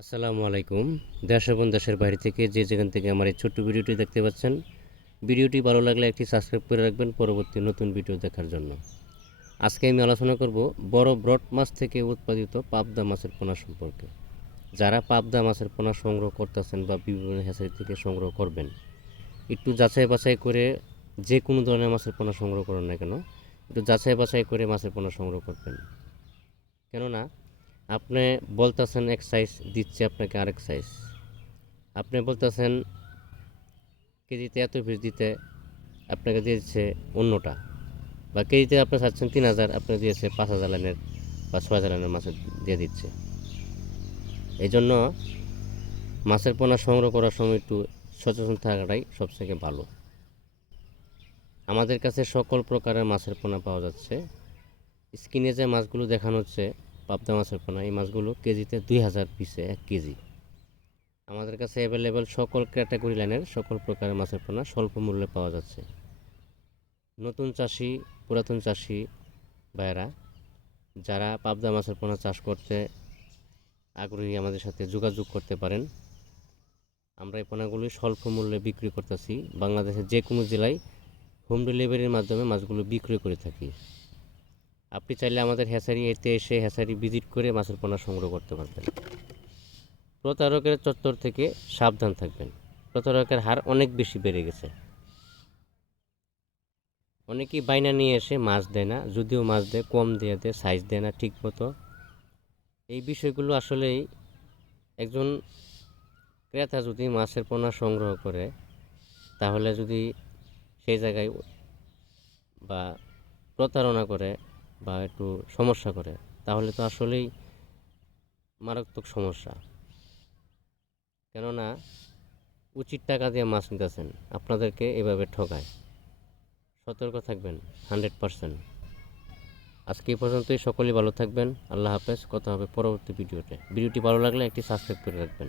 আসসালামু আলাইকুম। দেশ এবং দেশের বাইরে থেকে যে যেখান থেকে আমার এই ছোট্ট ভিডিওটি দেখতে পাচ্ছেন, ভিডিওটি ভালো লাগলে একটি সাবস্ক্রাইব করে রাখবেন পরবর্তী নতুন ভিডিও দেখার জন্য। আজকে আমি আলোচনা করব বড় ব্রড মাছ থেকে উৎপাদিত পাবদা মাছের পোনা সম্পর্কে। যারা পাবদা মাছের পোনা সংগ্রহ করতেছেন বা বিভিন্ন হ্যাচারি থেকে সংগ্রহ করবেন, একটু যাচাই বাছাই করে যে কোনো ধরনের মাছের পোনা সংগ্রহ করেন না কেন, একটু যাচাই বাছাই করে মাছের পোনা সংগ্রহ করবেন। কেননা আপনি বলতেছেন এক সাইজ, দিচ্ছে আপনাকে আরেক সাইজ। আপনি বলতেছেন কেজিতে এত পিস দিতে, আপনাকে দিয়ে দিচ্ছে অন্যটা। বা কেজিতে আপনি চাচ্ছেন 3000, আপনাকে দিয়েছে 5000 লাইনের বা 6000 লাইনের মাছের দিয়ে দিচ্ছে। এই জন্য মাছের পোনা সংগ্রহ করার সময় একটু সচেতন থাকাটাই সবথেকে ভালো। আমাদের কাছে সকল প্রকারের মাছের পোনা পাওয়া যাচ্ছে। স্ক্রিনে যে মাছগুলো দেখানো হচ্ছে পাবদা মাছের পোনা, এই মাছগুলো কেজিতে 2000 পিসে 1 কেজি। আমাদের কাছে অ্যাভেলেবেল সকল ক্যাটাগরি লাইনের সকল প্রকারের মাছের পোনা স্বল্প মূল্যে পাওয়া যাচ্ছে। নতুন চাষি, পুরাতন চাষি ভাইয়েরা যারা পাবদা মাছের পোনা চাষ করতে আগ্রহী, আমাদের সাথে যোগাযোগ করতে পারেন। আমরা এই পোনাগুলি স্বল্প মূল্যে বিক্রি করতেছি। বাংলাদেশের যে কোনো জেলায় হোম ডেলিভারির মাধ্যমে মাছগুলো বিক্রি করে থাকি। আপনি চাইলে আমাদের হ্যাচারি এতে এসে হ্যাচারি ভিজিট করে মাছের পোনা সংগ্রহ করতে পারবেন। প্রতারকের চত্বর থেকে সাবধান থাকবেন। প্রতারকের হার অনেক বেশি বেড়ে গেছে। অনেকেই বাইনা নিয়ে এসে মাছ দেয় না, যদিও মাছ দেয় কম দিয়ে দেয়, সাইজ দেয় না ঠিক মতো। এই বিষয়গুলো আসলেই একজন ক্রেতা যদি মাছের পোনা সংগ্রহ করে, তাহলে যদি সেই জায়গায় বা প্রতারণা করে বা একটু সমস্যা করে, তাহলে তো আসলেই মারাত্মক সমস্যা। কেননা উচিত টাকা দিয়ে মাছ নিতেছেন, আপনাদেরকে এভাবে ঠকায়। সতর্ক থাকবেন 100%। আজকে এই পর্যন্তই। সকলেই ভালো থাকবেন। আল্লাহ হাফেজ। কথা হবে পরবর্তী ভিডিওতে। ভিডিওটি ভালো লাগলে একটি সাবস্ক্রাইব করে রাখবেন।